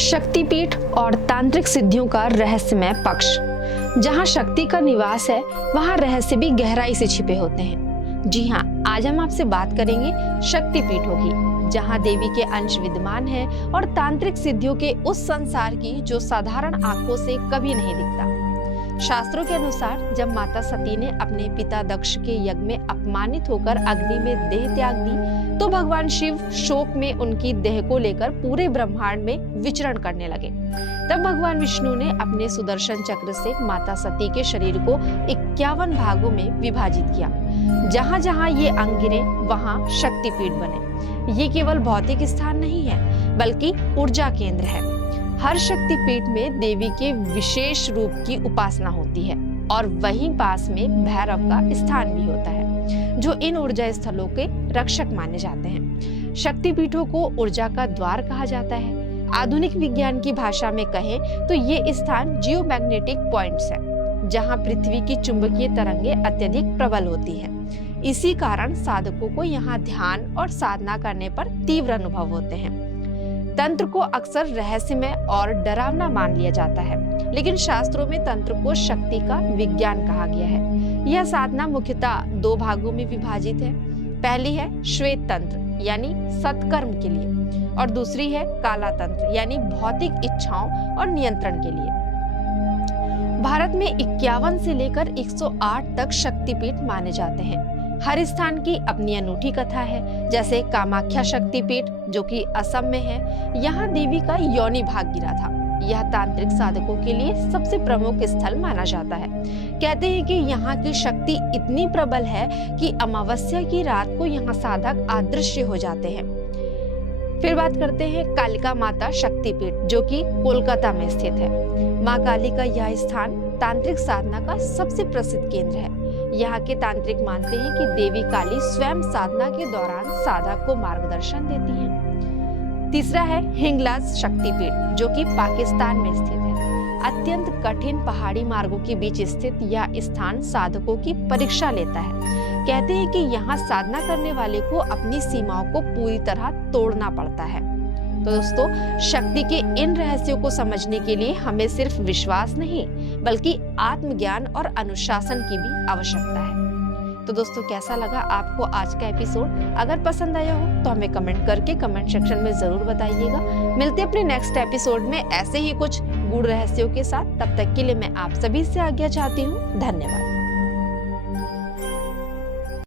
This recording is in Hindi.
शक्तिपीठ और तांत्रिक सिद्धियों का रहस्यमय पक्ष। जहां शक्ति का निवास है, वहां रहस्य भी गहराई से छिपे होते हैं। जी हाँ, आज हम आपसे बात करेंगे शक्तिपीठों की, जहां देवी के अंश विद्यमान है और तांत्रिक सिद्धियों के उस संसार की जो साधारण आंखों से कभी नहीं दिखता। शास्त्रों के अनुसार जब माता सती ने अपने पिता दक्ष के यज्ञ में अपमानित होकर अग्नि में देह त्याग दी, तो भगवान शिव शोक में उनकी देह को लेकर पूरे ब्रह्मांड में विचरण करने लगे। तब भगवान विष्णु ने अपने सुदर्शन चक्र से माता सती के शरीर को 51 भागों में विभाजित किया। जहां जहां ये अंग गिरे, वहां शक्तिपीठ बने। ये केवल भौतिक स्थान नहीं है, बल्कि ऊर्जा केंद्र है। हर शक्तिपीठ में देवी के विशेष रूप की उपासना होती है और वहीं पास में भैरव का स्थान भी होता है, जो इन ऊर्जा स्थलों के रक्षक माने जाते हैं। शक्तिपीठों को ऊर्जा का द्वार कहा जाता है। आधुनिक विज्ञान की भाषा में कहें तो ये स्थान जियोमैग्नेटिक पॉइंट्स हैं, जहां पृथ्वी की चुंबकीय तरंगे अत्यधिक प्रबल होती हैं। इसी कारण साधकों को यहाँ ध्यान और साधना करने पर तीव्र अनुभव होते हैं। तंत्र को अक्सर रहस्यमय और डरावना मान लिया जाता है, लेकिन शास्त्रों में तंत्र को शक्ति का विज्ञान कहा गया है। यह साधना मुख्यतः 2 भागों में विभाजित है। पहली है श्वेत तंत्र, यानी सत्कर्म के लिए, और दूसरी है काला तंत्र, यानी भौतिक इच्छाओं और नियंत्रण के लिए। भारत में 51 से लेकर 108 तक शक्तिपीठ माने जाते हैं। हर स्थान की अपनी अनूठी कथा है। जैसे कामाख्या शक्तिपीठ, जो कि असम में है, यहाँ देवी का योनि भाग गिरा था। यह तांत्रिक साधकों के लिए सबसे प्रमुख स्थल माना जाता है। कहते हैं कि यहाँ की शक्ति इतनी प्रबल है कि अमावस्या की रात को यहाँ साधक अदृश्य हो जाते हैं। फिर बात करते हैं कालिका माता शक्तिपीठ, जो कि कोलकाता में स्थित है। माँ काली का यह स्थान तांत्रिक साधना का सबसे प्रसिद्ध केंद्र है। यहाँ के तांत्रिक मानते हैं कि देवी काली स्वयं साधना के दौरान साधक को मार्गदर्शन देती हैं। तीसरा है हिंगलाज शक्तिपीठ, जो कि पाकिस्तान में स्थित है। अत्यंत कठिन पहाड़ी मार्गों के बीच स्थित यह स्थान साधकों की परीक्षा लेता है। कहते हैं कि यहाँ साधना करने वाले को अपनी सीमाओं को पूरी तरह तोड़ना पड़ता है। तो दोस्तों, शक्ति के इन रहस्यों को समझने के लिए हमें सिर्फ विश्वास नहीं, बल्कि आत्मज्ञान और अनुशासन की भी आवश्यकता है। तो दोस्तों, कैसा लगा आपको आज का एपिसोड? अगर पसंद आया हो तो हमें कमेंट करके कमेंट सेक्शन में जरूर बताइएगा। मिलते हैं अपने नेक्स्ट एपिसोड में ऐसे ही कुछ गूढ़ रहस्यों के साथ। तब तक के लिए मैं आप सभी से आज्ञा चाहती हूँ। धन्यवाद।